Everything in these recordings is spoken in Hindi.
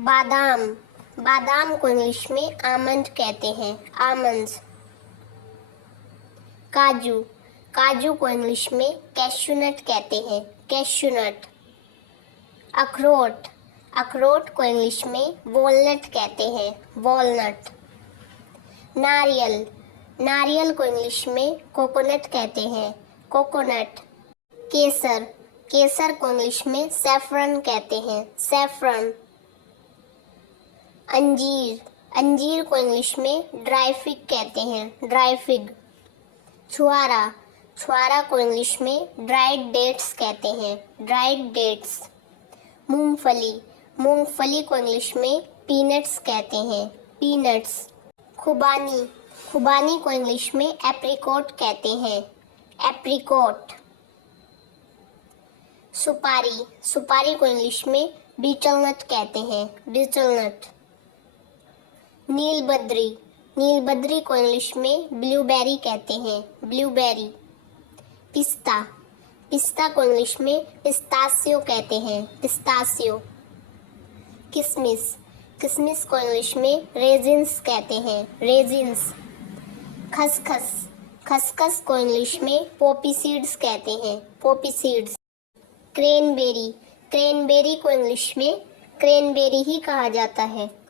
बादाम, बादाम को इंग्लिश में आमंड कहते हैं, आमंड्स। काजू, काजू को इंग्लिश में कैश्यूनट कहते हैं, कैश्यूनट। अखरोट, अखरोट को इंग्लिश में वॉलनट कहते हैं, वॉलनट। नारियल, नारियल को इंग्लिश में कोकोनट कहते हैं, कोकोनट। केसर, केसर को इंग्लिश में सैफरन कहते हैं, सैफरन। अंजीर, अंजीर को इंग्लिश में ड्राई फिग कहते हैं, ड्राई फिग। छुआरा, छुआरा को इंग्लिश में ड्राइड डेट्स कहते हैं, ड्राइड डेट्स। मूंगफली, मूंगफली को इंग्लिश में पीनट्स कहते हैं, पीनट्स। खुबानी, खुबानी को इंग्लिश में एप्रिकॉट कहते हैं, एप्रिकॉट। सुपारी, सुपारी को इंग्लिश में बीटलनट कहते हैं, बीटलनट। नीलबद्री, नीलबद्री को इंग्लिश में ब्लूबेरी कहते हैं, ब्लूबेरी। पिस्ता, पिस्ता को इंग्लिश में पिस्ताशियो कहते हैं, पिस्ताशियो। किशमिश, किशमिश को इंग्लिश में रेजिन्स कहते हैं, रेजिन्स। खसखस, खसखस को इंग्लिश में पोपी सीड्स कहते हैं, पोपी सीड्स। क्रेनबेरी, क्रेनबेरी को इंग्लिश में क्रेनबेरी ही कहा जाता है।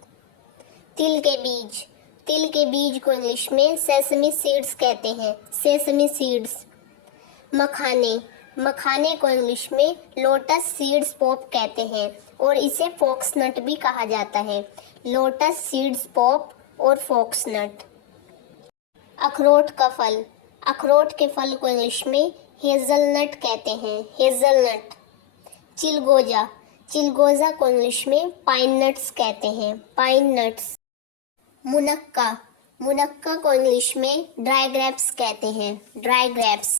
तिल के बीज, तिल के बीज को इंग्लिश में सेसमी सीड्स कहते हैं, सेसमी सीड्स। मखाने, मखाने को इंग्लिश में लोटस सीड्स पॉप कहते हैं और इसे फॉक्सनट भी कहा जाता है, लोटस सीड्स पॉप और फॉक्सनट। अखरोट का फल, अखरोट के फल को इंग्लिश में हेज़लनट कहते हैं, हेज़लनट। चिलगोजा, चिलगोजा को इंग्लिश में पाइन नट्स कहते हैं, पाइन नट्स। मुनक्का, मुनक्का को इंग्लिश में ड्राई ग्रेप्स कहते हैं, ड्राई ग्रेप्स।